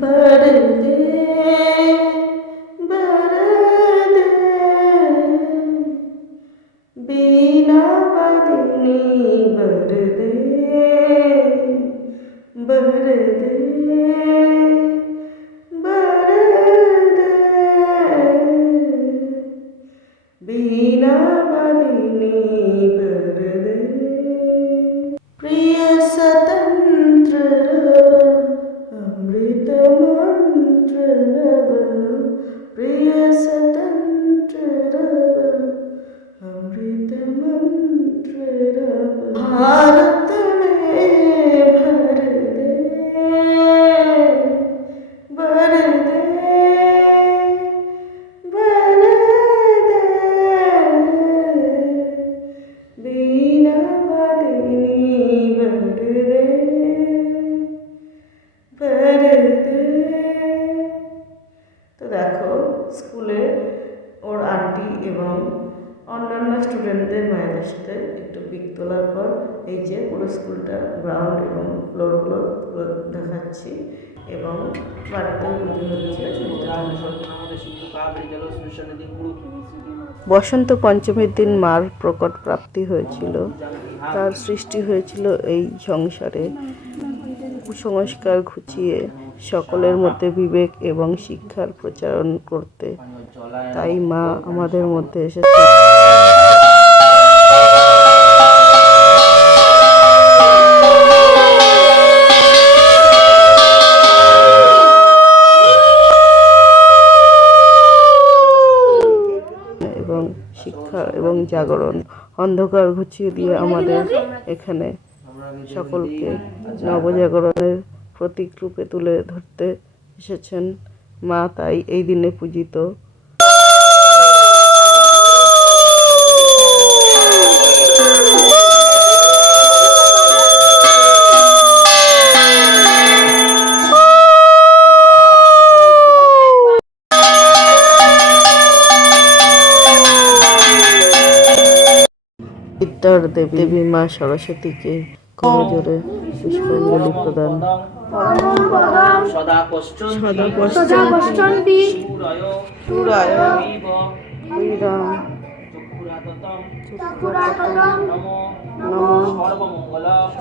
भर दे भर दे बीना बदनी भर दे भर दे भर दे बीना बदनी भर दे प्रिय स्वतंत्र अमृत मंत्र नव प्रिय स्वतंत्र अमृत मंत्र नव भारत में भर दे भर दे भर दे बीना बदनी भर दे भर दे। तो देखो स्कूले ওর আন্টি এবং অন্যান্য স্টুডেন্টদের মায়েদের সাথে একটু পিক তোলার পর এই যে পুরো স্কুলটা গ্রাউন্ড এবং ফ্লোরগুলো দেখাচ্ছি এবং বাড়িতে পুজো হচ্ছে। বসন্ত পঞ্চমীর দিন মার প্রকট প্রাপ্তি হয়েছিল, তার সৃষ্টি হয়েছিল এই সংসারে কুসংস্কার ঘুচিয়ে সকলের মধ্যে বিবেক এবং শিক্ষার প্রচারণ করতে। তাই মা আমাদের মধ্যে এসেছে। এবং শিক্ষা এবং জাগরণ অন্ধকার ঘুচিয়ে দিয়ে আমাদের এখানে সকলকে নবজাগরণের প্রতীক রূপে তুলে ধরতে এসেছেন মা, তাই এই দিনে পূজিত। বিদ্যার দেবী মা সরস্বতীকে করজোড়ে পুষ্পাঞ্জলি প্রদান।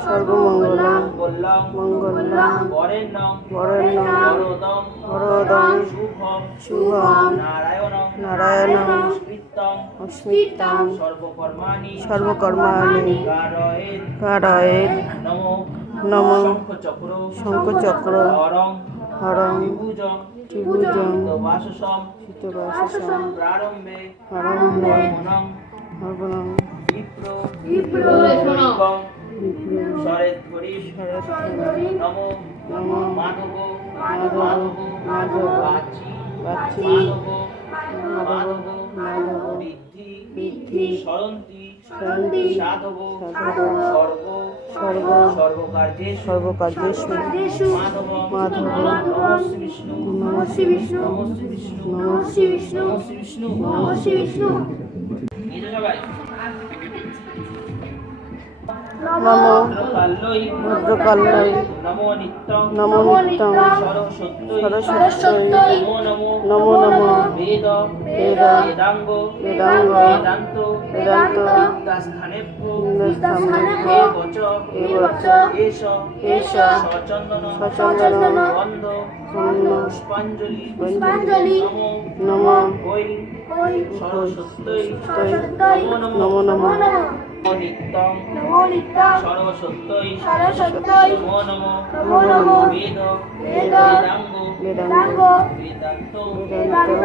সর্বমঙ্গল বরদং শুভং নারায়ণং অস্মিতাং সর্বকর্মাণি কারয়েৎ নমঃ শঙ্খচক্র হরং ত্রিভুজং চিতবাসসং প্রারম্ভে হরণং নমো মাধব বিদ্ধি সরন্তি সর্বকার্যেষু মাধব নমঃ বিষ্ণু নমো ভদ্রকাল্যৈ নমো নিত্যং সরস্বত্যৈ নমো নমো বেদ বেদাঙ্গ বেদান্ত বিদ্যাস্থানেভ্যো এষ সচন্দন বন্ধ পুষ্পাঞ্জলি নমো ওই সরস্বত্যৈ নমো নমো নিত্যং সরস্বত্যৈ নমো নমো বেদ বেদাঙ্গ বেদান্ত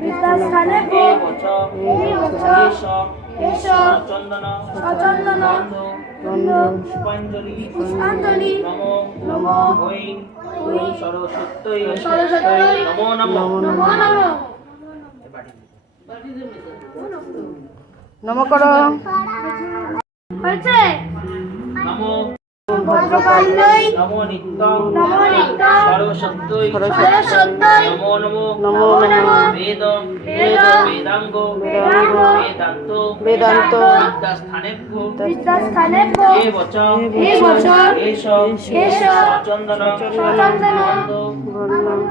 বিদ্যাস্থানেভ্যো এষ সচন্দন বন্ধ পুষ্পাঞ্জলি নমো ওই সরস্বত্যৈ নমো নমো নমো করো হয়েছে। নমো ভদ্রকাল্যৈ নমো নিত্যং সরস্বত্যৈ নমো নমো নমো নমঃ বেদ বেদাঙ্গ বেদান্ত বিদ্যাস্থানেভ্য হে বচ এষ চন্দন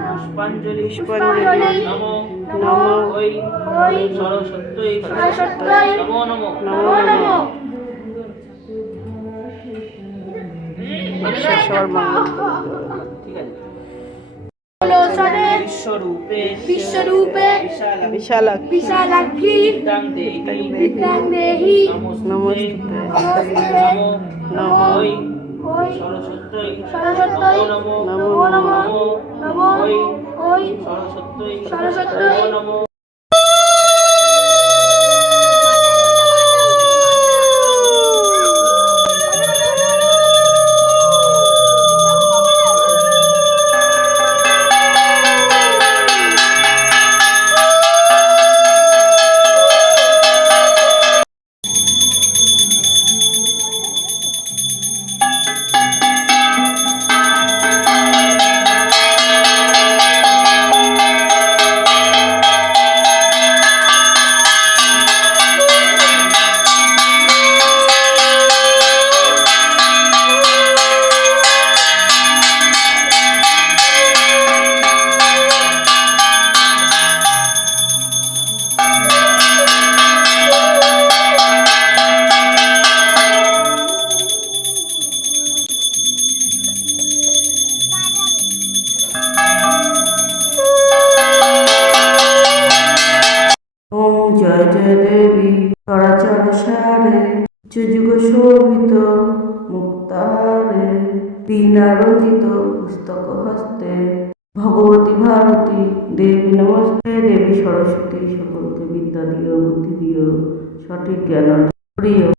পুষ্পাঞ্জলি নমো ওই সরস্বত্যৈ নমো নমো ঈশ্বর মঙ্গল। ঠিক আছে। বিশ্বরূপে বিশালাক্ষী বিশালাক্ষী বিদ্যাং দেহি বিদ্যাং দেহি নমস্তুতে নমো নমঃ ওই ওই সরস্বত্যৈ সরস্বত্যৈ নমো নমো নমঃ নমো ওই ওই সরস্বত্যৈ সরস্বত্যৈ নমো ওম জয় জয় দেবী চরাচর সারে যুগ শোভিত মুক্তারে বীণারঞ্জিত পুস্তক হস্তে ভগবতী ভারতী দেবী নমস্তে। দেবী সরস্বতী সকলকে বিদ্যা দিও, বুদ্ধি দিও, সঠিক জ্ঞান অর্জন করিও।